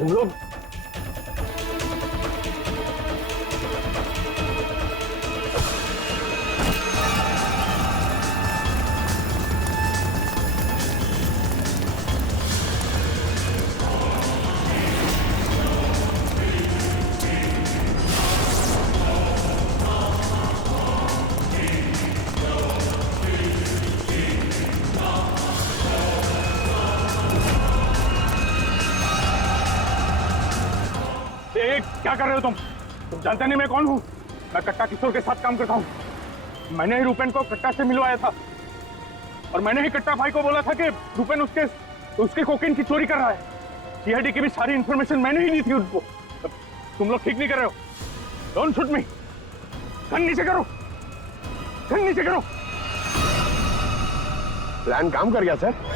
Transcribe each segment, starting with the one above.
तुम लोग क्या कर रहे हो तुम जानते नहीं मैं कौन हूँ? मैं कट्टा किशोर के साथ काम करता हूँ। मैंने ही रूपेन को कट्टा से मिलवाया था और मैंने ही कट्टा भाई को बोला था कि रूपेन उसके कोकेन की चोरी कर रहा है। सीआईडी की भी सारी इंफॉर्मेशन मैंने ही दी थी उनको। तुम लोग ठीक नहीं कर रहे हो। Don't shoot me. गन नीचे करो, गन नीचे करो। प्लान काम कर गया सर।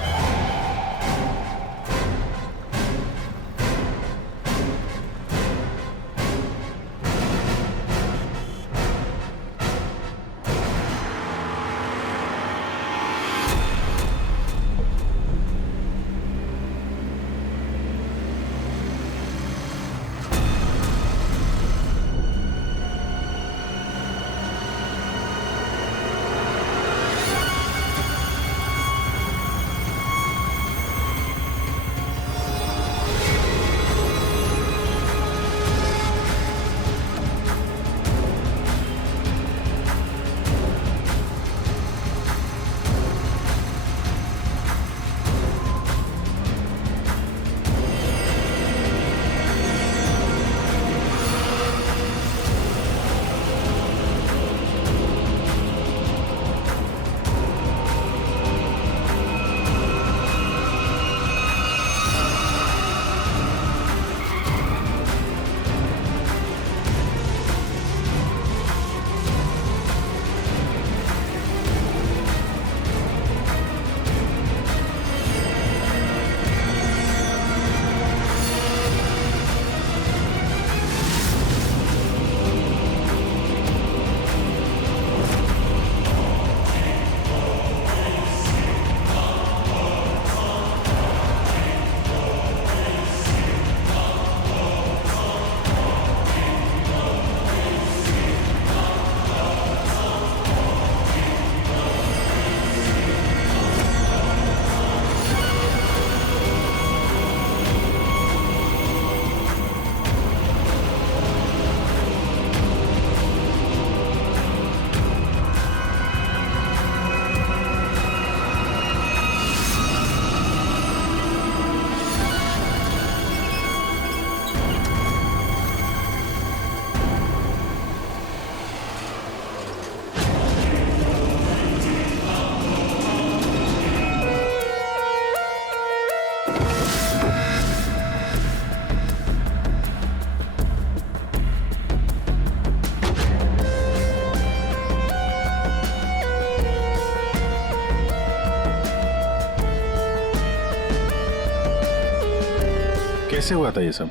कैसे हुआ था ये सब?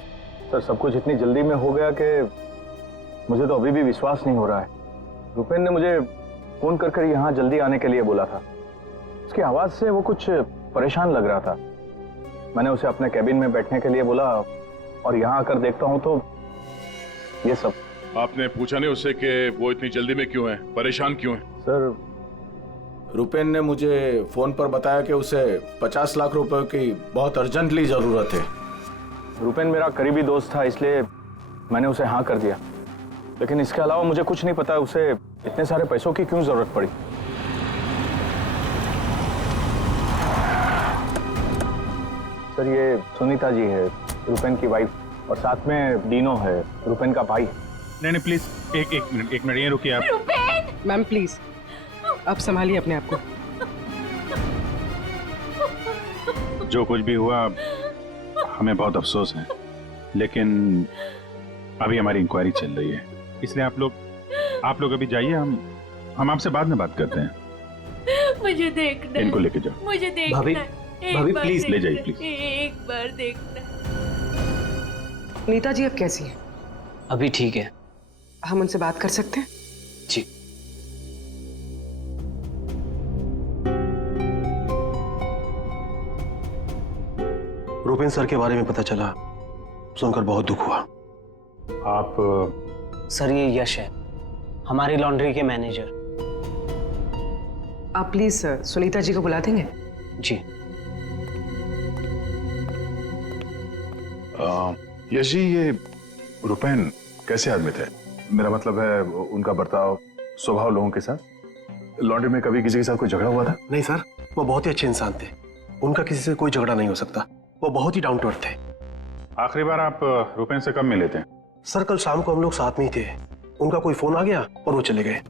सर सब कुछ इतनी जल्दी में हो गया कि मुझे तो अभी भी विश्वास नहीं हो रहा है। रूपेन ने मुझे फोन कर कर यहाँ जल्दी आने के लिए बोला था। उसकी आवाज से वो कुछ परेशान लग रहा था। मैंने उसे अपने कैबिन में बैठने के लिए बोला और यहाँ आकर देखता हूँ तो ये सब। आपने पूछा नहीं उससे कि वो इतनी जल्दी में क्यों है, परेशान क्यों है? सर रूपेन ने मुझे फोन पर बताया कि उसे 50 लाख रुपए की बहुत अर्जेंटली जरूरत है। रूपेन मेरा करीबी दोस्त था इसलिए मैंने उसे हाँ कर दिया, लेकिन इसके अलावा मुझे कुछ नहीं पता उसे इतने सारे पैसों की क्यों जरूरत पड़ी। सर ये सुनीता जी है, रूपेन की वाइफ, और साथ में डीनो है, रूपेन का भाई। नहीं प्लीज एक मिनट ये रुकिए आप। रूपेन! मैम प्लीज आप संभालिए अपने आप को। जो कुछ भी हुआ हमें बहुत अफसोस है, लेकिन अभी हमारी इंक्वायरी चल रही है, इसलिए आप लोग अभी जाइए। हम आपसे बाद में बात करते हैं। मुझे देखना, इनको लेके जाओ। मुझे देखना, भाभी प्लीज ले जाइए प्लीज। एक बार देखना। नीता जी अब कैसी है? अभी ठीक है हम उनसे बात कर सकते हैं? जी। रूपेन सर के बारे में पता चला सुनकर बहुत दुख हुआ। आप सर ये यश है, हमारी लॉन्ड्री के मैनेजर। आप प्लीज सुनीता जी को बुला देंगे? जी। यश जी, ये रुपेन कैसे आदमी थे? मेरा मतलब है उनका बर्ताव, स्वभाव लोगों के साथ। लॉन्ड्री में कभी किसी के साथ कोई झगड़ा हुआ था? नहीं सर, वो बहुत ही अच्छे इंसान थे। उनका किसी से कोई झगड़ा नहीं हो सकता। वो बहुत ही डाउन टू अर्थ थे। आखिरी बार आप रुपेन से कब मिले थे? सर कल शाम को हम लोग साथ में ही थे। उनका कोई फोन आ गया और वो चले गए।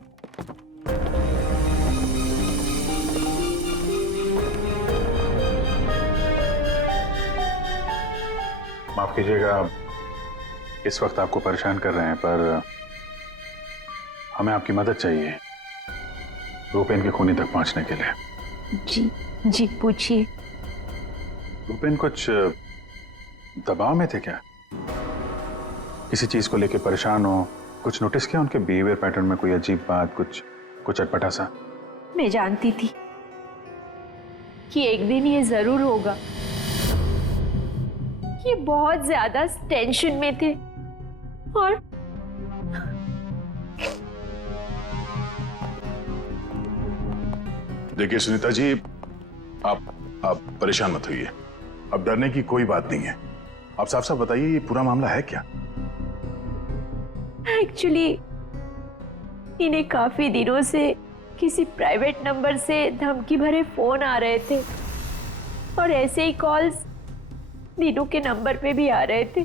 माफ कीजिएगा, इस वक्त आपको परेशान कर रहे हैं, पर हमें आपकी मदद चाहिए रुपेन के खूनी तक पहुंचने के लिए। जी जी पूछिए। रुपेन कुछ दबाव में थे क्या? किसी चीज को लेके परेशान हो? कुछ नोटिस किया उनके बिहेवियर पैटर्न में? कोई अजीब बात, कुछ अटपटा सा? मैं जानती थी कि एक दिन ये जरूर होगा। ये बहुत ज्यादा टेंशन में थे और देखिए सुनीता जी, आप परेशान मत होइए। अब डरने की कोई बात नहीं है। आप साफ साफ बताइए, ये पूरा मामला है क्या? एक्चुअली इन्हें काफी दिनों से किसी प्राइवेट नंबर से धमकी भरे फोन आ रहे थे और ऐसे ही कॉल्स दीनू के नंबर पे भी आ रहे थे।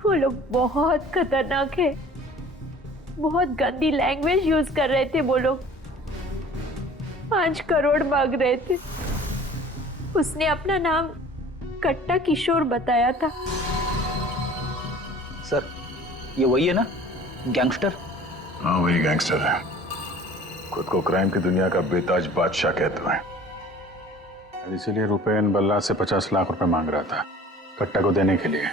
वो लोग बहुत खतरनाक है, बहुत गंदी लैंग्वेज यूज कर रहे थे। वो लोग 5 करोड़ मांग रहे थे। उसने अपना नाम कट्टा किशोर बताया था। सर ये वही है ना, गैंगस्टर? हाँ, वही गैंगस्टर है। खुद को क्राइम की दुनिया का बेताज बादशाह कहते हैं। इसीलिए रुपेन बल्ला से 50 लाख रुपए मांग रहा था कट्टा को देने के लिए।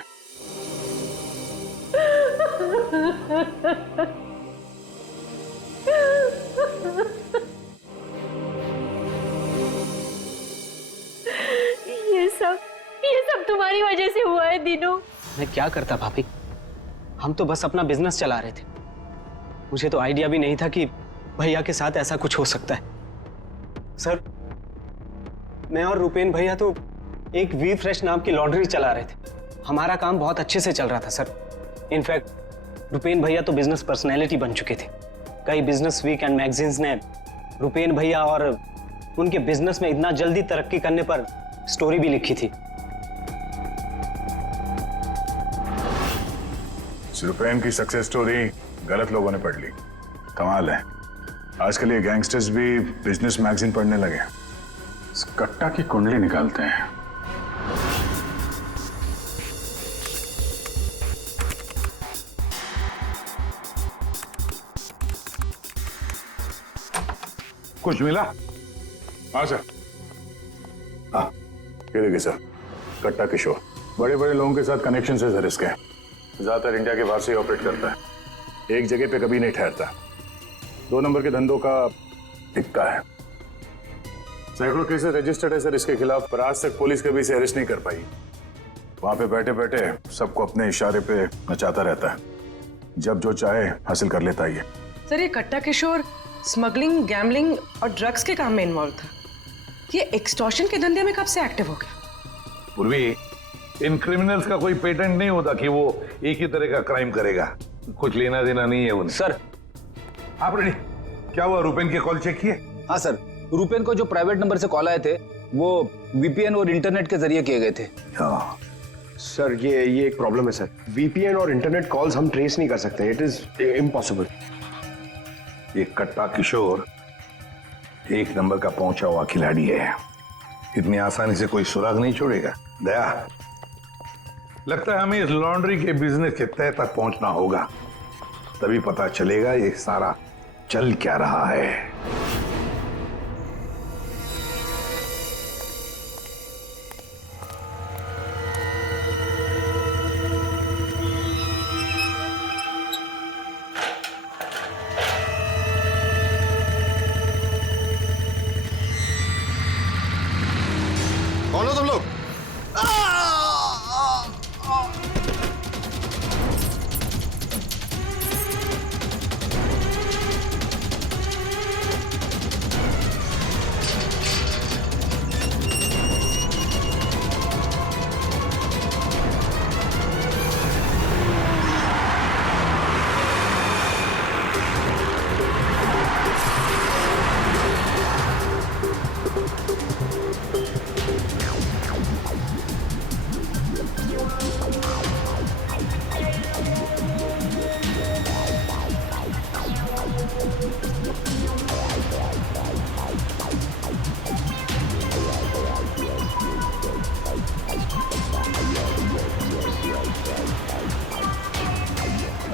ये सब तुम्हारी वजह से हुआ है दीनू। मैं क्या करता भाभी, हम तो बस अपना बिजनेस चला रहे थे। मुझे तो आइडिया भी नहीं था कि भैया के साथ ऐसा कुछ हो सकता है। सर मैं और रुपेन भैया तो एक वी फ्रेश नाम की लॉन्ड्री चला रहे थे। हमारा काम बहुत अच्छे से चल रहा था सर। इनफैक्ट रुपेन भैया तो बिजनेस पर्सनैलिटी बन चुके थे। कई बिजनेस वीक एंड मैगजीन्स ने रुपेन भैया और उनके बिजनेस में इतना जल्दी तरक्की करने पर स्टोरी भी लिखी थी। रुपेन की सक्सेस स्टोरी गलत लोगों ने पढ़ ली। कमाल है, आजकल ये गैंगस्टर्स भी बिजनेस मैगजीन पढ़ने लगे। इस कट्टा की कुंडली निकालते हैं। कुछ मिला? हाँ सर। हाँ, ये देखिए सर, कट्टा किशोर बड़े बड़े लोगों के साथ कनेक्शन से सर इसके। ज्यादातर इंडिया के बाहर से ऑपरेट करता है। एक जगह पे कभी नहीं ठहरता। 2 नंबर के धंधों का टिक्का है। सैकड़ों केसेस रजिस्टर्ड है सर इसके खिलाफ, पर आज तक पुलिस कभी इसे अरेस्ट नहीं कर पाई। वहां पे बैठे बैठे सबको अपने इशारे पे नचाता रहता है। जब जो चाहे हासिल कर लेता है। सर ये कट्टा किशोर स्मगलिंग, गैम्बलिंग और ड्रग्स के काम में इन्वॉल्व था। ये एक्सटॉर्शन के धंधे में कब से एक्टिव हो गया? पूर्वी इन क्रिमिनल्स का कोई पेटेंट नहीं होता कि वो एक ही तरह का क्राइम करेगा। कुछ लेना देना नहीं है उन्हें। सर आप रेडी? क्या हुआ, रुपेन के कॉल चेक किए? हाँ सर, रुपेन को जो प्राइवेट नंबर से कॉल आए थे वो वीपीएन और इंटरनेट के जरिए किए गए थे। हाँ सर ये एक प्रॉब्लम है सर। वीपीएन और इंटरनेट कॉल्स हम ट्रेस नहीं कर सकते। It is impossible. ये कट्टा किशोर 1 नंबर का पहुंचा हुआ खिलाड़ी है। इतनी आसानी से कोई सुराग नहीं छोड़ेगा। दया, लगता है हमें इस लॉन्ड्री के बिजनेस के तह तक पहुंचना होगा, तभी पता चलेगा ये सारा चल क्या रहा है। कौन हो तुम लोग?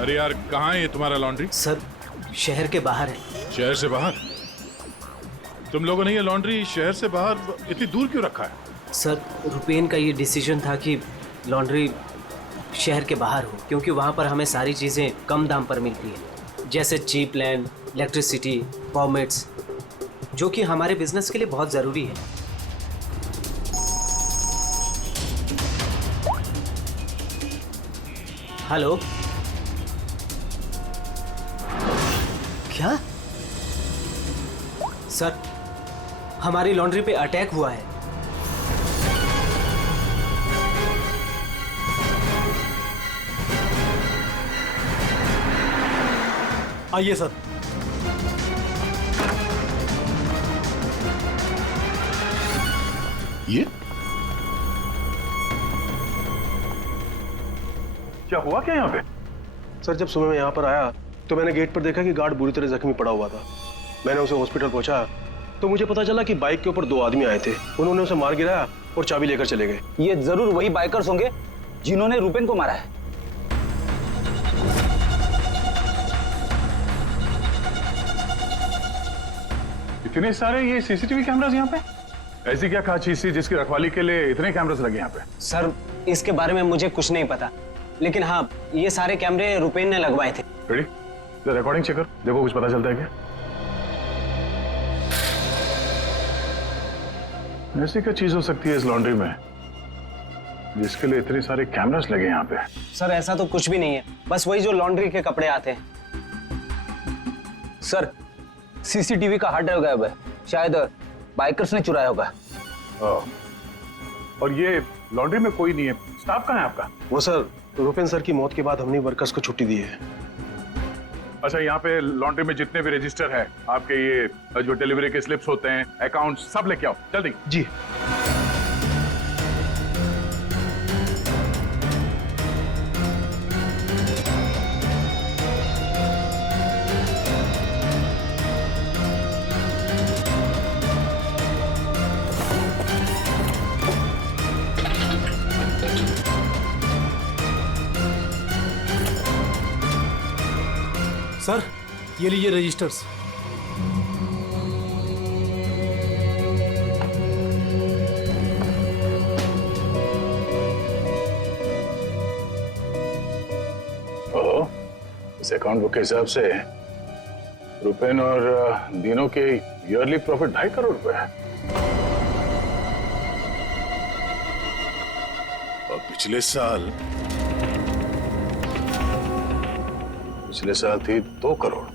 अरे यार, कहाँ है ये तुम्हारा लॉन्ड्री? सर शहर के बाहर है। शहर से बाहर? तुम लोगों ने ये लॉन्ड्री शहर से बाहर इतनी दूर क्यों रखा है? सर रुपेन का ये डिसीजन था कि लॉन्ड्री शहर के बाहर हो, क्योंकि वहाँ पर हमें सारी चीज़ें कम दाम पर मिलती है, जैसे चीप लैंड, इलेक्ट्रिसिटी, परमिट्स, जो कि हमारे बिजनेस के लिए बहुत ज़रूरी है। हेलो, क्या? सर हमारी लॉन्ड्री पे अटैक हुआ है। आइए सर। ये क्या हुआ क्या यहाँ पे? सर जब सुबह मैं यहाँ पर आया तो मैंने गेट पर देखा कि गार्ड बुरी तरह जख्मी पड़ा हुआ था। मैंने उसे हॉस्पिटल पहुंचाया तो मुझे पता चला कि बाइक के ऊपर 2 आदमी आए थे। उन्होंने उसे मार गिराया और चाबी लेकर चले गए। ये जरूर वही बाइकर्स होंगे जिन्होंने रुपेन को मारा है। इतने सारे ये सीसीटीवी कैमरास यहाँ पे? ऐसी क्या खास चीज थी जिसकी रखवाली के लिए इतने कैमरास लगे यहाँ पे? सर इसके बारे में मुझे कुछ नहीं पता, लेकिन हाँ ये सारे कैमरे रुपेन ने लगवाए थे। रेडी? रिकॉर्डिंग चेक कर, देखो कुछ पता चलता है क्या? ऐसी क्या चीज हो सकती है इस लॉन्ड्री में जिसके लिए इतने सारे कैमरास लगे यहाँ पे? सर ऐसा तो कुछ भी नहीं है, बस वही जो लॉन्ड्री के कपड़े आते हैं। सर सीसीटीवी का हार्ड ड्राइव गायब है, शायद बाइकर्स ने चुराया होगा। और ये लॉन्ड्री में कोई नहीं है, स्टाफ कहाँ है आपका? वो सर रुपेन सर की मौत के बाद हमने वर्कर्स को छुट्टी दी है। अच्छा, यहाँ पे लॉन्ड्री में जितने भी रजिस्टर है आपके, ये जो डिलीवरी के स्लिप्स होते हैं, अकाउंट, सब लेके आओ जल्दी। जी। सर ये लीजिए रजिस्टर्स। ओह, इस अकाउंट बुक के हिसाब से रुपेन और दीनों के ईयरली प्रॉफिट 2.5 करोड़ रुपए है। और पिछले साल थी 2 करोड़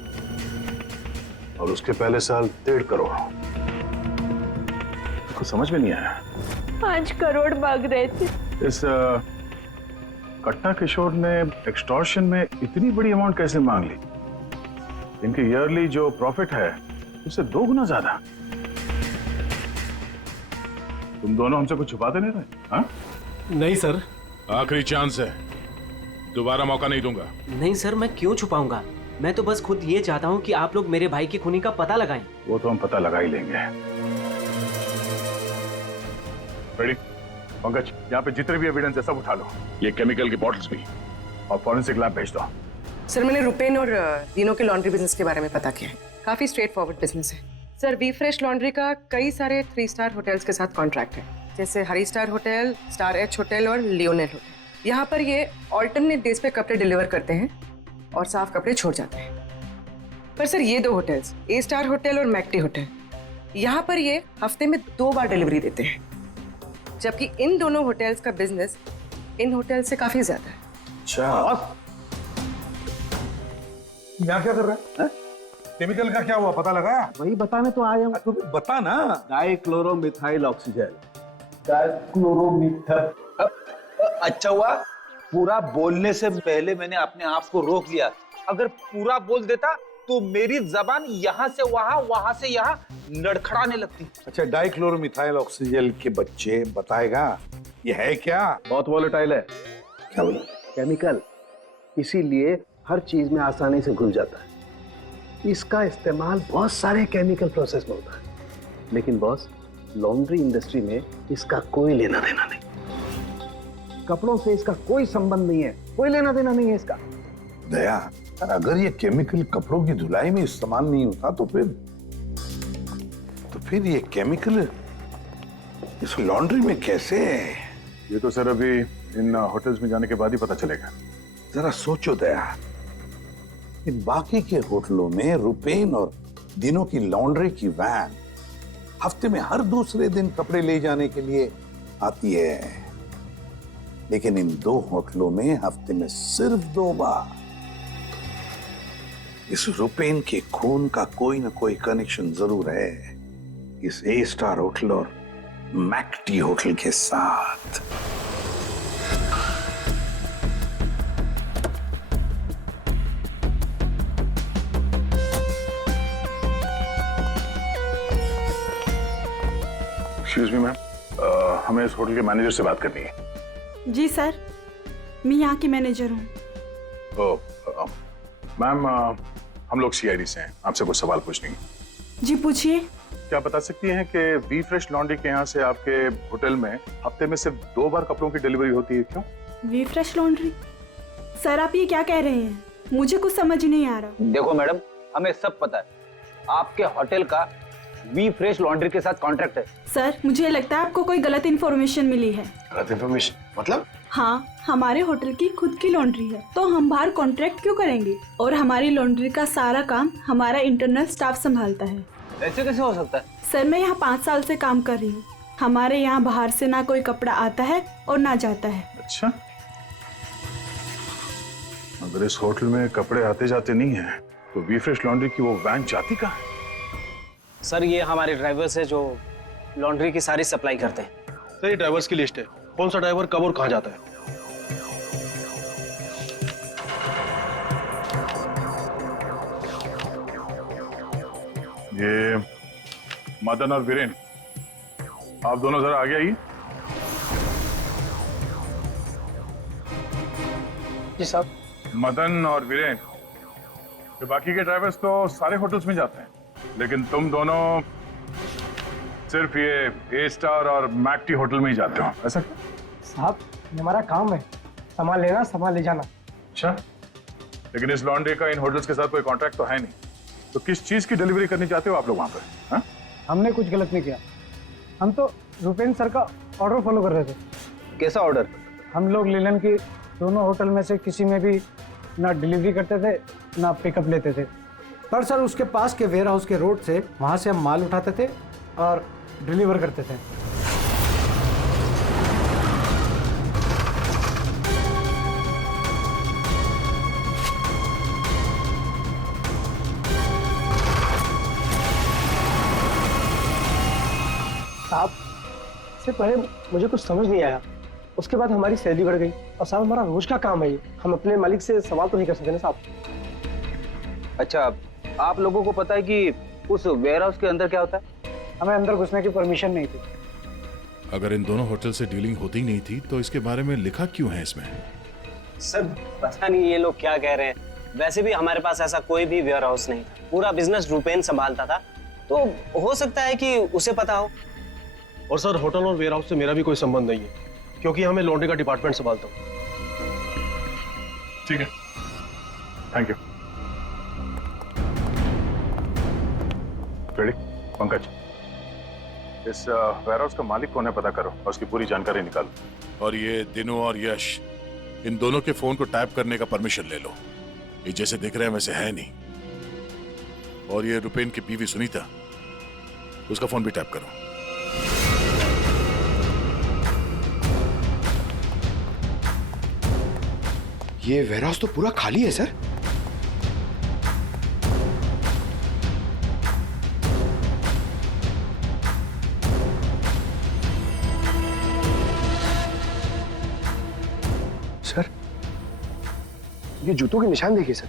और उसके पहले साल 1.5 करोड़। कुछ समझ में नहीं आया। 5 करोड़ मांग रहे थे। इस कट्टा किशोर ने एक्सटॉर्शन में इतनी बड़ी अमाउंट कैसे मांग ली? इनके ईयरली जो प्रॉफिट है उससे 2 गुना ज्यादा। तुम दोनों हमसे कुछ छुपाते नहीं रहे? हाँ? नहीं सर। आखिरी चांस है, दोबारा मौका नहीं दूंगा। नहीं सर, मैं क्यों छुपाऊंगा? मैं तो बस खुद ये चाहता हूँ कि आप लोग मेरे भाई की खूनी का पता लगाएं। वो तो हम पता लगा ही लेंगे। रेडी? पंकज, यहाँ पे जितने भी एविडेंस है सब उठा लो, ये केमिकल की बॉटल्स भी, और फॉरेंसिक लैब भेज दो। सर मैंने रुपेन और दीनों के लॉन्ड्री बिजनेस के बारे में पता किया है। काफी स्ट्रेट फॉरवर्ड बिजनेस है सर। वी फ्रेश लॉन्ड्री का कई सारे 3 स्टार होटल्स के साथ कॉन्ट्रैक्ट है, जैसे Hari star hotel, star H hotel और लियोनेल होटल। यहाँ पर ये ऑल्टरनेट डेज पे कपड़े डिलीवर करते हैं और साफ कपड़े छोड़ जाते हैं। पर सर ये 2 होटल्स, ए स्टार होटल और मैक्टी होटल, यहाँ पर ये हफ्ते में 2 बार डिलीवरी देते हैं, जबकि इन दोनों होटल्स का बिजनेस इन होटल से काफी ज्यादा है। अच्छा, यहाँ क्या कर रहा है? केमिकल का क्या हुआ, पता लगाया? वही बताने तो आया हूँ। तो बता ना। डाइक्लोरोमिथाइल ऑक्सीजन। अच्छा हुआ पूरा बोलने से पहले मैंने अपने आप को रोक लिया। अगर पूरा बोल देता तो मेरी जबान यहाँ से वहां, वहां से यहाँ लड़खड़ाने लगती। अच्छा, डाइक्लोरोमिथाइल ऑक्सीजन के बच्चे बताएगा ये है क्या? बहुत वॉलेटाइल है। क्या बोला? केमिकल, इसीलिए हर चीज में आसानी से घुल जाता है। इसका इस्तेमाल बहुत सारे केमिकल प्रोसेस में होता है, लेकिन बॉस लॉन्ड्री इंडस्ट्री में इसका कोई लेना देना नहीं। कपड़ों से इसका कोई संबंध नहीं है, कोई लेना देना नहीं है इसका। दया, अगर ये केमिकल कपड़ों की धुलाई में इस्तेमाल नहीं होता तो फिर ये केमिकल इस लॉन्ड्री में कैसे? ये तो सर अभी इन होटल्स में जाने के बाद ही पता चलेगा। जरा सोचो दया, इन बाकी के होटलों में रुपेन और दिनों की लॉन्ड्री की वैन हफ्ते में हर दूसरे दिन कपड़े ले जाने के लिए आती है, लेकिन इन 2 होटलों में हफ्ते में सिर्फ 2 बार। इस रुपेन के खून का कोई ना कोई कनेक्शन जरूर है इस ए स्टार होटल और मैकटी होटल के साथ। एक्सक्यूज मी मैम, हमें इस होटल के मैनेजर से बात करनी है। जी सर, मैं यहाँ की मैनेजर हूँ। मैम, हम लोग सीआईडी से हैं, आपसे कुछ सवाल पूछने हैं। जी पूछिए। क्या बता सकती हैं कि वी फ्रेश लॉन्ड्री के यहाँ से आपके होटल में हफ्ते में सिर्फ 2 बार कपड़ों की डिलीवरी होती है, क्यों? We fresh laundry? सर आप ये क्या कह रहे हैं? मुझे कुछ समझ नहीं आ रहा। देखो मैडम, हमें सब पता है, आपके होटल का वी फ्रेश लॉन्ड्री के साथ कॉन्ट्रैक्ट है। सर मुझे लगता है आपको कोई गलत इन्फॉर्मेशन मिली है। गलत इन्फॉर्मेशन मतलब? हाँ, हमारे होटल की खुद की लॉन्ड्री है, तो हम बाहर कॉन्ट्रैक्ट क्यों करेंगे? और हमारी लॉन्ड्री का सारा काम हमारा इंटरनल स्टाफ संभालता है। ऐसे कैसे हो सकता है? सर मैं यहाँ 5 साल से काम कर रही हूँ। हमारे यहाँ बाहर से ना कोई कपड़ा आता है और ना जाता है। अच्छा, अगर इस होटल में कपड़े आते जाते नहीं हैं, तो वी फ्रेश लॉन्ड्री की वो वैन जाती कहाँ है? सर ये हमारे ड्राइवर्स है जो लॉन्ड्री की सारी सप्लाई करते हैं। सर ये ड्राइवर्स की लिस्ट है, कौन सा ड्राइवर कब और कहाँ जाता है। ये मदन और वीरेन, आप दोनों जरा आगे आइए। जी साहब। मदन और वीरेन, ये बाकी के ड्राइवर्स तो सारे होटल्स में जाते हैं, लेकिन तुम दोनों सिर्फ ये ए स्टार और मैकटी होटल में ही जाते हो, ऐसा क्यों? साहब ये हमारा काम है, सामान लेना सामान ले जाना। अच्छा, लेकिन इस लॉन्ड्री का इन होटल्स के साथ कोई कॉन्ट्रैक्ट तो है नहीं, तो किस चीज की डिलीवरी करनी चाहते हो आप लोग वहां पर? हाँ? हमने कुछ गलत नहीं किया, हम तो रुपेन सर का ऑर्डर फॉलो कर रहे थे। कैसा ऑर्डर? हम लोग लिलन की दोनों होटल में से किसी में भी ना डिलीवरी करते थे ना पिकअप लेते थे, पर सर उसके पास के वेयर हाउस के रोड से वहाँ से हम माल उठाते थे और डिलीवर करते थे। साहब इससे पहले मुझे कुछ समझ नहीं आया, उसके बाद हमारी सैलरी बढ़ गई, और साहब हमारा रोज का काम है ये, हम अपने मालिक से सवाल तो नहीं कर सकते ना साहब। अच्छा, आप लोगों को पता है कि उस वेयर हाउस के अंदर क्या होता है? हमें अंदर घुसने की परमिशन नहीं थी। अगर इन दोनों होटल से डीलिंग होती नहीं थी तो इसके बारे में लिखा क्यों है इसमें? सर पता नहीं ये लोग क्या कह रहे हैं, वैसे भी हमारे पास ऐसा कोई भी वेयर हाउस नहीं था, पूरा बिजनेस रुपेन संभालता था, तो हो सकता है कि उसे पता हो। और सर होटल और वेयर हाउस से मेरा भी कोई संबंध नहीं है, क्योंकि यहाँ मैं लॉन्ड्री का डिपार्टमेंट संभालता हूँ। ठीक है, थैंक यू। रेडी? पंकज, इस वेयर हाउस का मालिक कौन है पता करो और उसकी पूरी जानकारी निकालो। और ये दिनों और यश, इन दोनों के फोन को टैप करने का परमिशन ले लो, ये जैसे दिख रहे हैं वैसे है नहीं। और ये रुपेन की बीवी सुनीता, उसका फोन भी टैप करो। ये वेयरहाउस तो पूरा खाली है सर। सर ये जूतों के निशान देखिए सर,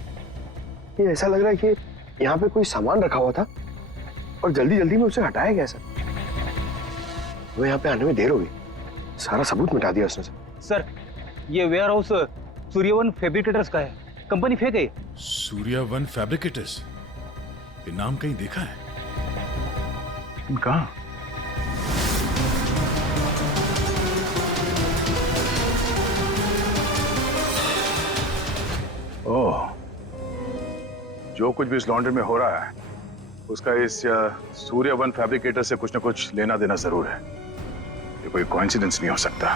ये ऐसा लग रहा है कि यहाँ पे कोई सामान रखा हुआ था और जल्दी जल्दी में उसे हटाया गया सर। वो यहाँ पे आने में देर हो गई, सारा सबूत मिटा दिया उसने सर। ये वेयर हाउस सूर्यवन फैब्रिकेटर्स का है, कंपनी फेक है। सूर्यवन फैब्रिकेटर्स, ये नाम कहीं देखा है? लेकिन कहाँ? ओह, जो कुछ भी इस लॉन्ड्री में हो रहा है उसका इस सूर्यवन फैब्रिकेटर से कुछ ना कुछ लेना देना जरूर है। ये कोई कोइंसिडेंस नहीं हो सकता।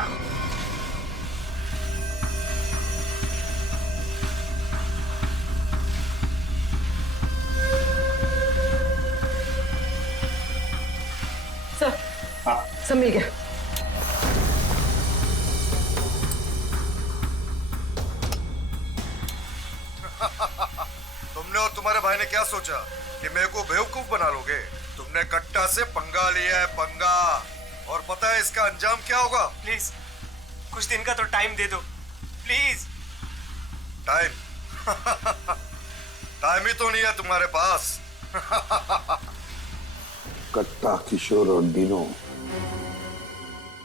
सर, सब मिल गया। तुमने और तुम्हारे भाई ने क्या सोचा कि मेरे को बेवकूफ बना लोगे? तुमने कट्टा से पंगा लिया है, पंगा। और पता है इसका अंजाम क्या होगा? प्लीज कुछ दिन का तो टाइम दे दो प्लीज। टाइम? टाइम ही तो नहीं है तुम्हारे पास। कट्टा, किशोर और दीनो,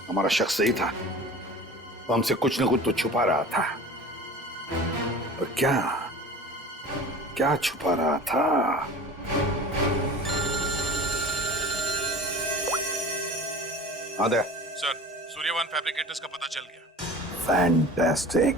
हमारा शख्स सही था। वो हमसे कुछ न कुछ तो छुपा रहा था। और क्या क्या छुपा रहा था? आदे सर, सूर्यवन फैब्रिकेटर्स का पता चल गया। फैंटास्टिक।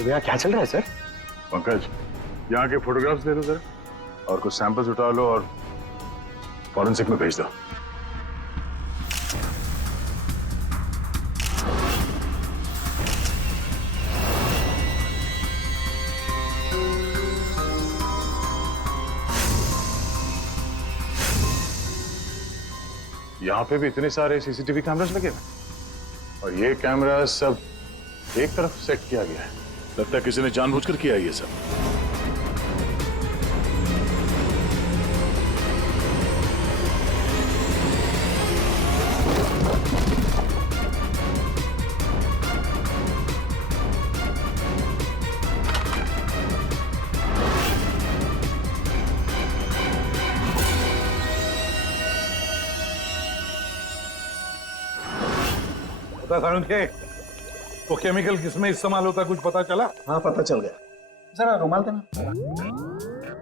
यहाँ क्या चल रहा है सर? पंकज, यहाँ के फोटोग्राफ्स ले लो जरा और कुछ सैंपल्स उठा लो और फॉरेंसिक में भेज दो। यहाँ पे भी इतने सारे सीसीटीवी कैमरास लगे हुए और ये कैमरा सब एक तरफ सेट किया गया है। लगता है किसी ने जानबूझकर किया है ये सब। के वो केमिकल किसमें इस्तेमाल होता कुछ पता चला? हाँ पता चल गया। जरा रुमाल देना।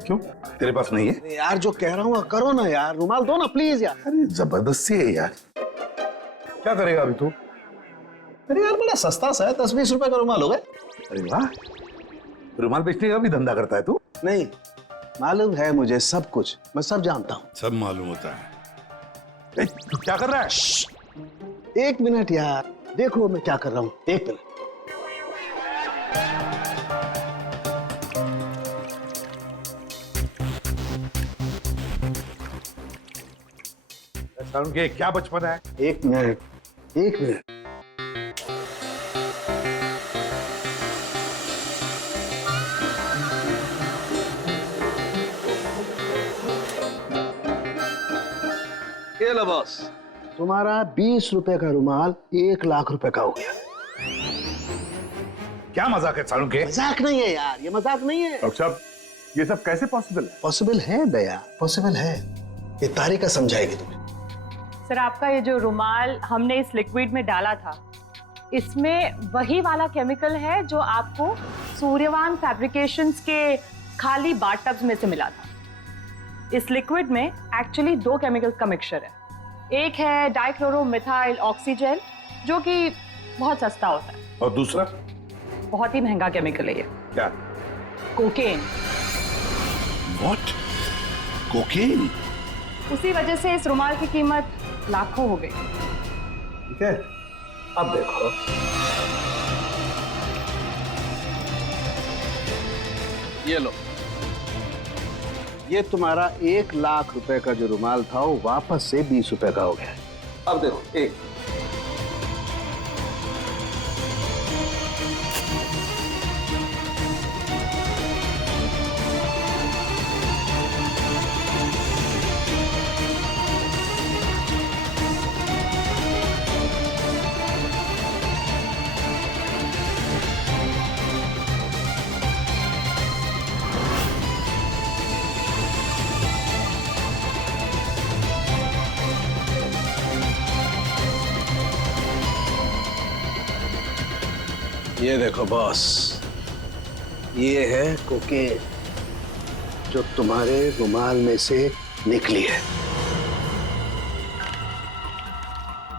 क्यों, तेरे पास नहीं है? यार जो कह रहा हूँ करो ना यार, रुमाल दो ना प्लीज यार। अरे जबरदस्ती है यार। क्या करेगा अभी तू? अरे यार बड़ा सस्ता सा है, 10-20 रुपए का रुमाल होगा। अरे वाह, रुमाल बेचने का भी धंधा करता है तू? नहीं, मालूम है मुझे सब कुछ, मैं सब जानता हूँ। सब मालूम होता है। तू क्या कर रहा है? एक मिनट यार, देखो मैं क्या कर रहा हूँ। एक मिनट। के क्या बचपन है? एक मिनट, एक मिनट। ये लो बॉस, तुम्हारा 20 रुपए का रुमाल 1 लाख रुपए का हो गया। क्या मजाक है सालू के? मजाक नहीं है यार, ये मजाक नहीं है। डॉक्टर साहब, ये सब कैसे पॉसिबल है? पॉसिबल है दया, पॉसिबल है। ये तारिका समझाएगी तुम्हें। सर, आपका ये जो रुमाल हमने इस लिक्विड में डाला था, इसमें वही वाला केमिकल है जो आपको सूर्यवान फैब्रिकेशंस के खाली बाथटब्स में से मिला था। इस लिक्विड में एक्चुअली 2 केमिकल्स का मिक्सचर है। एक है डाइक्लोरोमिथाइल ऑक्सीजेल, जो कि बहुत सस्ता होता है, और दूसरा बहुत ही महंगा केमिकल है ये। क्या? कोकेन। व्हाट? कोकेन? उसी वजह से इस रुमाल की कीमत लाखों हो गई। ठीक है, अब देखो। ये लो, ये तुम्हारा 1 लाख रुपए का जो रुमाल था वो वापस से 20 रुपए का हो गया। अब देखो, एक ये देखो बॉस, ये है कोकेन जो तुम्हारे रुमाल में से निकली है।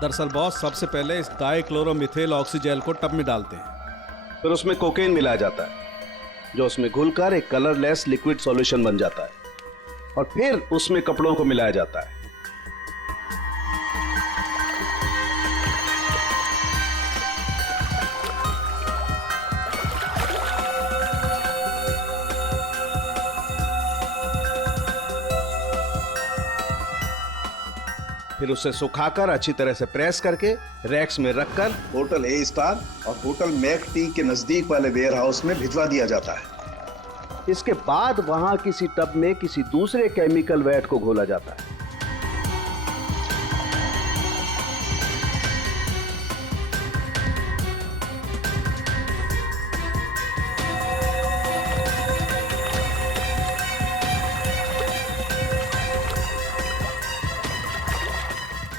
दरअसल बॉस, सबसे पहले इस डाइक्लोरोमिथेल ऑक्सीजेल को टब में डालते हैं, फिर उसमें कोकेन मिलाया जाता है जो उसमें घुलकर एक कलरलेस लिक्विड सॉल्यूशन बन जाता है, और फिर उसमें कपड़ों को मिलाया जाता है। फिर उसे सुखाकर अच्छी तरह से प्रेस करके रैक्स में रखकर होटल ए स्टार और होटल मैक टी के नजदीक वाले वेयर हाउस में भिजवा दिया जाता है। इसके बाद वहां किसी टब में किसी दूसरे केमिकल वैट को घोला जाता है।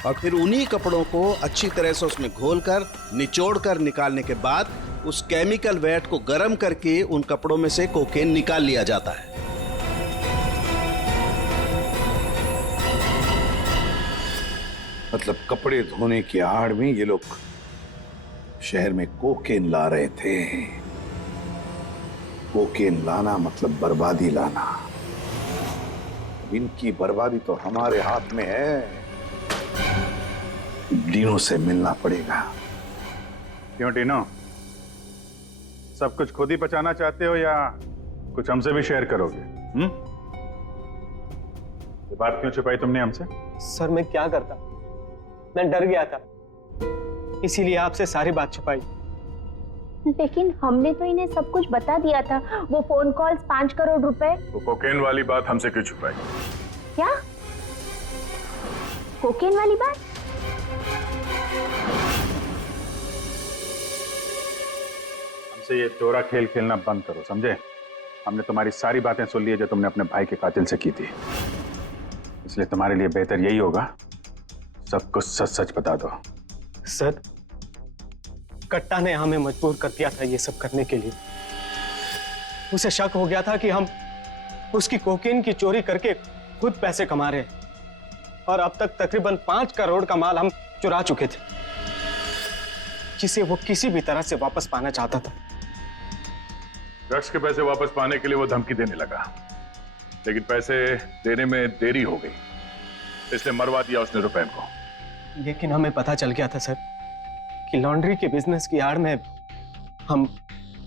और फिर उन्हीं कपड़ों को अच्छी तरह से उसमें घोलकर निचोड़कर निकालने के बाद उस केमिकल वैट को गर्म करके उन कपड़ों में से कोकेन निकाल लिया जाता है। मतलब कपड़े धोने की आड़ में ये लोग शहर में कोकेन ला रहे थे। कोकेन लाना मतलब बर्बादी लाना। इनकी बर्बादी तो हमारे हाथ में है। डीनो से मिलना पड़ेगा। क्यों टीनो, सब कुछ खुद ही पचाना चाहते हो या कुछ हमसे भी शेयर करोगे? ये बात क्यों छुपाई तुमने हमसे? सर मैं क्या करता, मैं डर गया था, इसीलिए आपसे सारी बात छुपाई। लेकिन हमने तो इन्हें सब कुछ बता दिया था। वो फोन कॉल्स, 5 करोड़ रुपए। वो कोकेन वाली बात हमसे क्यों छुपाई? क्या कोकेन वाली बात? हमसे ये चोरा खेल खेलना बंद करो, समझे? हमने तुम्हारी सारी बातें सुन ली है जो तुमने अपने भाई के कातिल से की थी, इसलिए तुम्हारे लिए बेहतर यही होगा सब कुछ सच सच बता दो। सर, कट्टा ने हमें मजबूर कर दिया था ये सब करने के लिए। उसे शक हो गया था कि हम उसकी कोकेन की चोरी करके खुद पैसे कमा रहे हैं, और अब तक तकरीबन 5 करोड़ का माल हम चुरा चुके थे, जिसे वो किसी भी तरह से वापस पाना चाहता था। ड्रग्स के पैसे वापस पाने के लिए वो धमकी देने लगा, लेकिन पैसे देने में देरी हो गई, इसलिए मरवा दिया उसने रुपैन को। लेकिन हमें पता चल गया था सर कि लॉन्ड्री के बिजनेस की आड़ में हम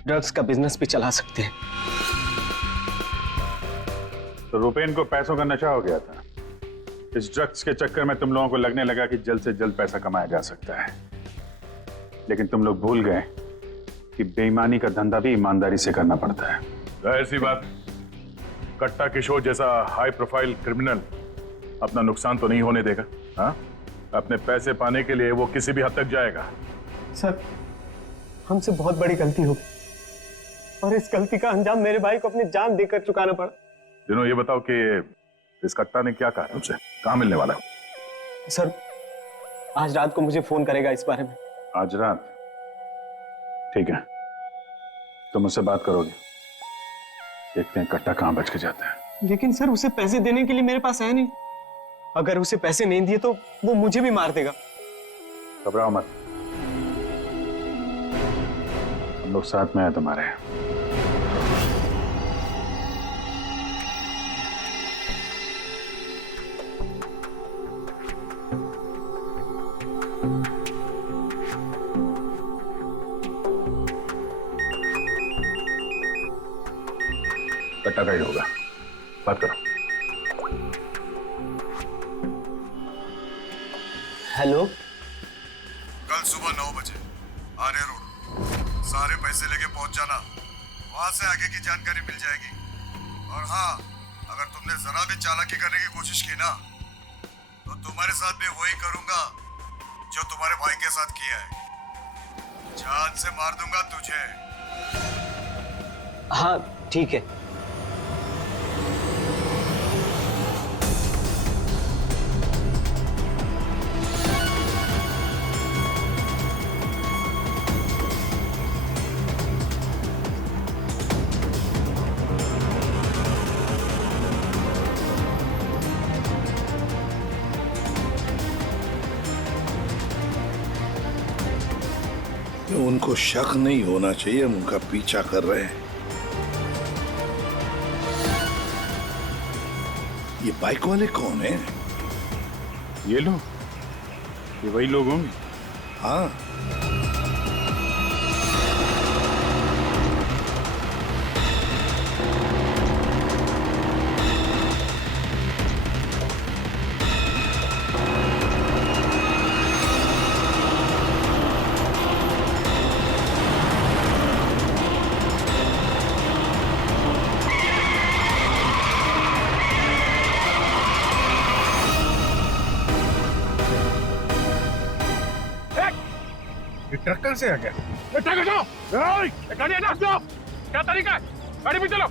ड्रग्स का बिजनेस भी चला सकते हैं। तो रुपैन को पैसों का नशा हो गया था। इस ड्रग्स के चक्कर में तुम लोगों को लगने लगा कि जल्द से जल्द पैसा कमाया जा सकता है, लेकिन तुम लोग भूल गए कि बेईमानी का धंधा भी ईमानदारी से करना पड़ता है। ऐसी बात, कट्टा किशोर जैसा हाई प्रोफाइल क्रिमिनल अपना नुकसान तो नहीं होने देगा। हाँ, अपने पैसे पाने के लिए वो किसी भी हद तक जाएगा। सर, हमसे बहुत बड़ी गलती हो गई, और इस गलती का अंजाम मेरे भाई को अपनी जान देकर चुकाना पड़ा। दिनों, ये बताओ कि इस कट्टा ने क्या कहा तुमसे? कहाँ मिलने वाला है? सर, आज रात को मुझे फोन करेगा इस बारे में। आज रात? ठीक है, तुम उससे बात करोगे, देखते हैं कट्टा कहाँ बच के जाता है। लेकिन सर, उसे पैसे देने के लिए मेरे पास है नहीं। अगर उसे पैसे नहीं दिए तो वो मुझे भी मार देगा। घबराओ मत, हम लोग साथ में हैं तुम्हारे। कट्टा का ही होगा, बात करो। हेलो, कल सुबह 9 बजे आर्य रोड, सारे पैसे लेके पहुंच जाना। वहां से आगे की जानकारी मिल जाएगी। और हाँ, अगर तुमने जरा भी चालाकी करने की कोशिश की ना, तो तुम्हारे साथ भी वही करूंगा जो तुम्हारे भाई के साथ किया है। जान से मार दूंगा तुझे। हाँ ठीक है। उनको शक नहीं होना चाहिए, हम उनका पीछा कर रहे हैं। ये बाइक वाले कौन है? ये लोग, ये वही लोग होंगे। हाँ, ट्रक कहाँ से आ गया? ट्रक हटाओ! गाड़ी हटाओ! स्टॉप! क्या तरीका है? गाड़ी पे चलो,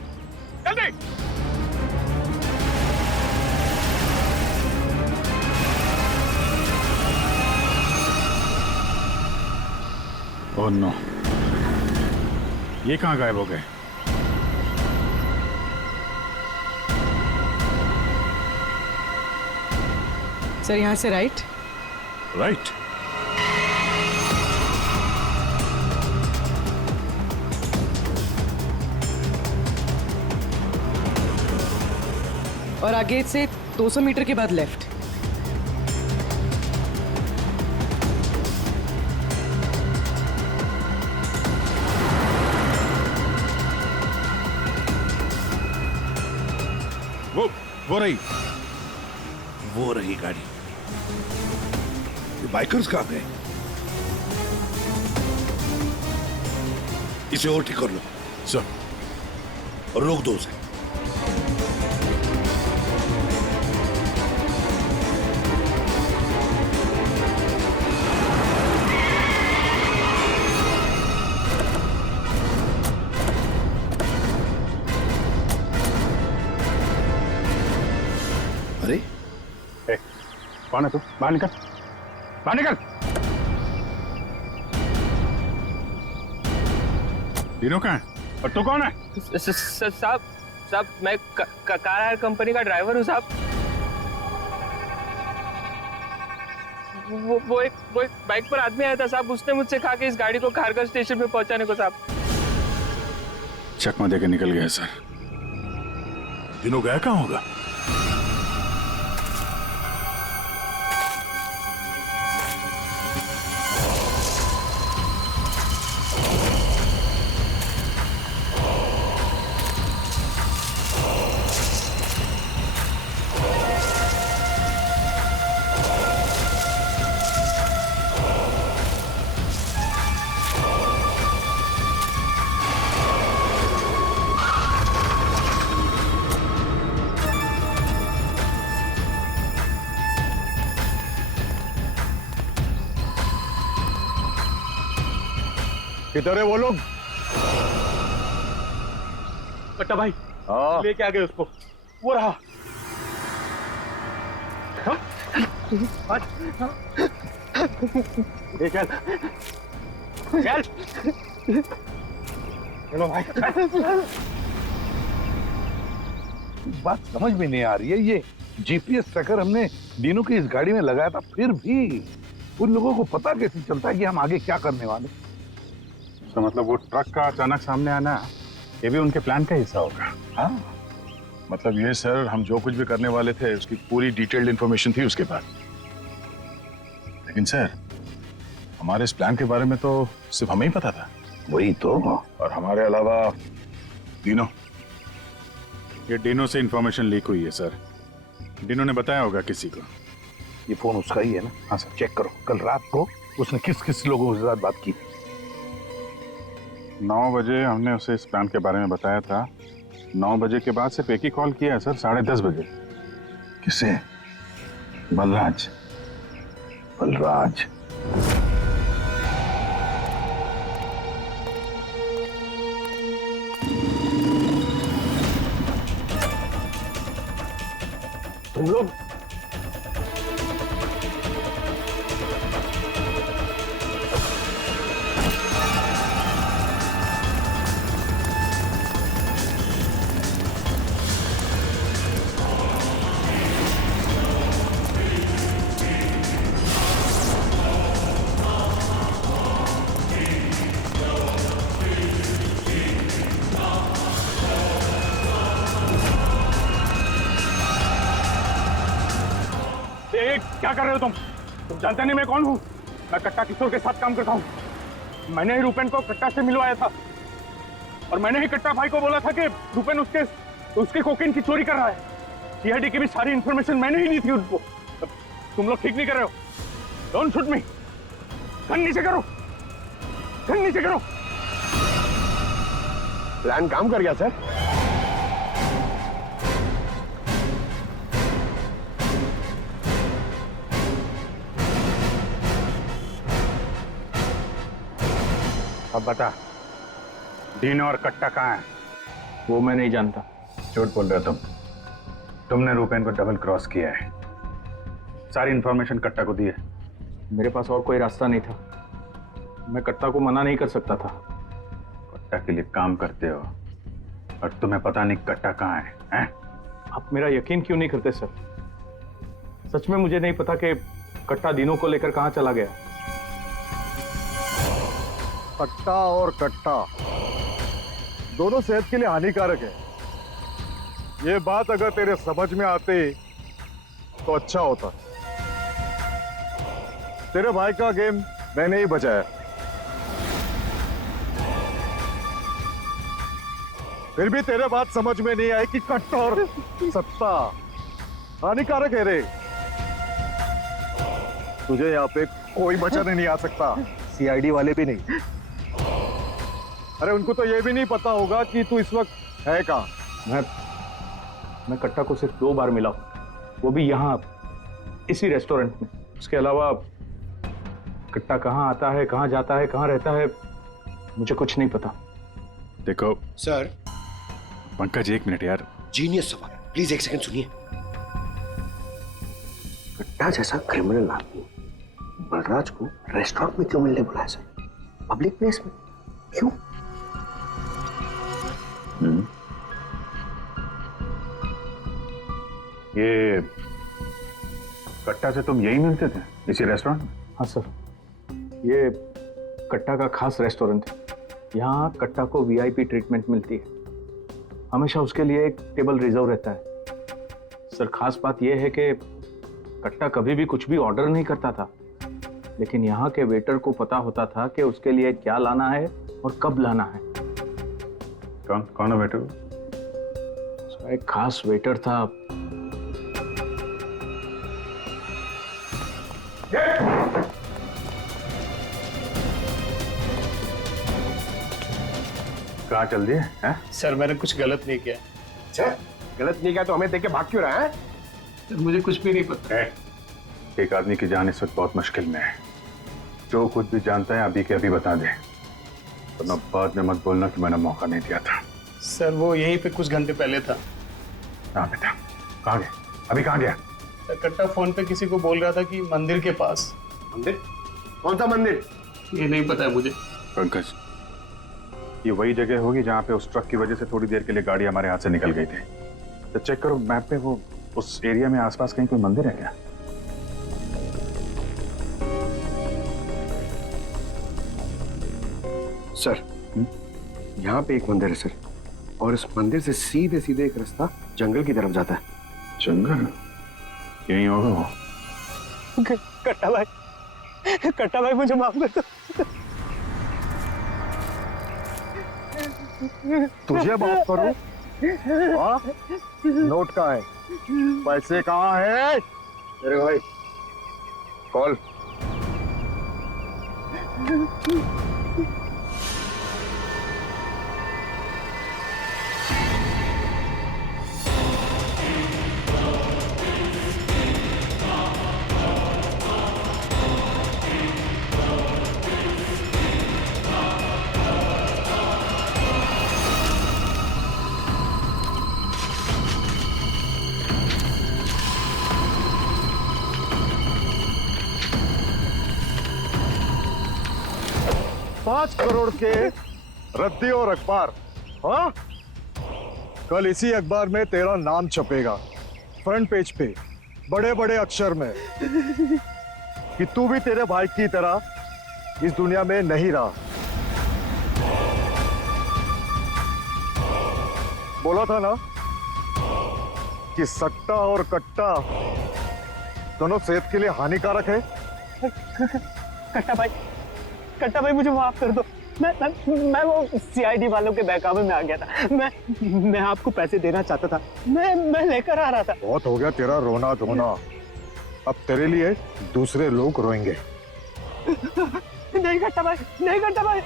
जल्दी! ओह नो, ये कहाँ गायब हो गए? सर यहाँ से राइट। राइट। और आगे से 200 मीटर के बाद लेफ्ट। वो रही। वो रही गाड़ी। ये बाइकर्स कहाँ गए? इसे ओवरटेक कर लो सर, और रोक दो उसे। अरे कौन है तू? बाहर निकल, बाहर निकल! तीनों कहाँ है? और तू कौन है? साहब मैं कार हायर कंपनी का ड्राइवर हूँ साहब। वो एक बाइक पर आदमी आया था साहब, उसने मुझसे कहा कि इस गाड़ी को खारगर स्टेशन पे पहुंचाने को साहब। चकमा देके निकल गया सर। तीनों गया कहाँ होगा? किधर है वो लोग? कट्टा भाई लेके आ गए उसको। वो रहा। चल चल, चलो भाई। बात समझ में नहीं आ रही है। ये जीपीएस ट्रैकर हमने दीनू की इस गाड़ी में लगाया था, फिर भी उन लोगों को पता कैसे चलता है कि हम आगे क्या करने वाले? तो मतलब वो ट्रक का अचानक सामने आना, ये भी उनके प्लान का हिस्सा होगा। हाँ, मतलब ये सर, हम जो कुछ भी करने वाले थे उसकी पूरी डिटेल्ड इंफॉर्मेशन थी उसके पास। लेकिन सर, हमारे इस प्लान के बारे में तो सिर्फ हमें ही पता था। वही तो। और हमारे अलावा तीनों। ये डिनो से इंफॉर्मेशन लीक हुई है सर। डिनो ने बताया होगा किसी को। ये फोन उसका ही है ना? हाँ सर। चेक करो, कल रात को उसने किस किस लोगों के साथ बात की। 9 बजे हमने उसे इस प्लान के बारे में बताया था। 9 बजे के बाद सिर्फ एक ही कॉल किया है सर, 10:30 बजे। किसे? बलराज। बलराज। तुम लोग क्या कर रहे हो तुम जानते नहीं मैं कौन हूँ? मैं कट्टा किशोर के साथ काम करता हूँ। मैंने ही रूपेन को कट्टा से मिलवाया था और मैंने ही कट्टा भाई को बोला था कि रूपेन उसके कोकेन की चोरी कर रहा है। सीआईडी की भी सारी इंफॉर्मेशन मैंने ही दी थी उनको। तुम लोग ठीक नहीं कर रहे हो। Don't shoot me. गन नीचे करो, गन नीचे करो। प्लान काम कर गया सर। अब बता, डीनो और कट्टा कहाँ है? वो मैं नहीं जानता। झूठ बोल रहे हो तुम। तुमने रूपेन को डबल क्रॉस किया है, सारी इंफॉर्मेशन कट्टा को दी है। मेरे पास और कोई रास्ता नहीं था। मैं कट्टा को मना नहीं कर सकता था। कट्टा के लिए काम करते हो और तुम्हें पता नहीं कट्टा कहाँ है, हैं? आप मेरा यकीन क्यों नहीं करते सर? सच में मुझे नहीं पता कि कट्टा दिनों को लेकर कहाँ चला गया। कट्टा और कट्टा दोनों सेहत के लिए हानिकारक है। ये बात अगर तेरे समझ में आते तो अच्छा होता। तेरे भाई का गेम मैंने ही बचाया, फिर भी तेरे बात समझ में नहीं आई कि कट्टा और सत्ता हानिकारक है रे। तुझे यहाँ पे कोई बचाने नहीं आ सकता, सीआईडी वाले भी नहीं। अरे उनको तो ये भी नहीं पता होगा कि तू इस वक्त है कहाँ। मैं कट्टा को सिर्फ 2 बार मिला हूं, वो भी यहाँ इसी रेस्टोरेंट में। उसके अलावा कट्टा कहाँ आता है, कहाँ जाता है, कहाँ रहता है, मुझे कुछ नहीं पता। देखो सर। पंकज, 1 मिनट यार। जीनियस सवाल, प्लीज 1 सेकंड सुनिए। कट्टा जैसा क्रिमिनल आदमी बलराज को रेस्टोरेंट में क्यों मिलने बुलाया सर? पब्लिक प्लेस में क्यों? ये कट्टा से तुम यही मिलते थे, इसी रेस्टोरेंट में? हाँ सर, ये कट्टा का खास रेस्टोरेंट है। यहाँ कट्टा को वीआईपी ट्रीटमेंट मिलती है। हमेशा उसके लिए एक टेबल रिजर्व रहता है। सर, खास बात यह है कि कट्टा कभी भी कुछ भी ऑर्डर नहीं करता था, लेकिन यहाँ के वेटर को पता होता था कि उसके लिए क्या लाना है और कब लाना है। कौन है वेटर? एक खास वेटर था। कहाँ चल दिए हैं? सर, मैंने कुछ गलत नहीं किया। अच्छा, गलत नहीं किया तो हमें देख के भाग क्यों रहा है? सर, मुझे कुछ भी नहीं पता। एक आदमी की जान इस वक्त बहुत मुश्किल में है। जो कुछ भी जानता है अभी के अभी बता दे, वरना बाद में मत बोलना कि मैंने मौका नहीं दिया था। सर, वो यहीं पे कुछ घंटे पहले था। हाँ बेटा, कहाँ गया? अभी कहाँ गया? सर, कट्टा फोन पे किसी को बोल रहा था कि मंदिर के पास। मंदिर? कौन सा मंदिर? ये नहीं पता है मुझे। पंकज, ये वही जगह होगी जहाँ पे उस ट्रक की वजह से थोड़ी देर के लिए गाड़ी हमारे हाथ से निकल गई थी। तो चेक करो मैप पे, वो उस एरिया में आसपास कहीं कोई मंदिर है क्या? सर, यहाँ पे एक मंदिर है सर, और इस मंदिर से सीधे सीधे एक रास्ता जंगल की तरफ जाता है। जंगल? यही होगा वो। कट्टा भाई मुझे माफ कर दो। तुझे माफ करूं? नोट कहाँ है? पैसे कहाँ है? अरे भाई, कॉल। $5 करोड़ के रद्दी और अखबार। हाँ, कल इसी अखबार में तेरा नाम छपेगा फ्रंट पेज पे बड़े बड़े अक्षर में कि तू भी तेरे भाई की तरह इस दुनिया में नहीं रहा। बोला था ना कि सट्टा और कट्टा दोनों सेहत के लिए हानिकारक है। कट्टा भाई मुझे माफ कर दो। मैं वो सीआईडी वालों के बहकावे में आ गया था। मैं आपको पैसे देना चाहता था। मैं लेकर आ रहा था। बहुत हो गया तेरा रोना धोना, अब तेरे लिए दूसरे लोग रोएंगे। नहीं कट्टा भाई, नहीं कट्टा भाई।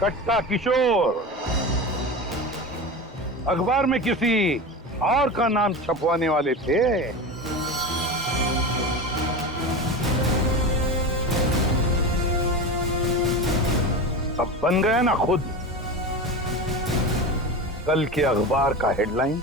कट्टा किशोर अखबार में किसी और का नाम छपवाने वाले थे। अब बन गया ना खुद। कल के अखबार का हेडलाइन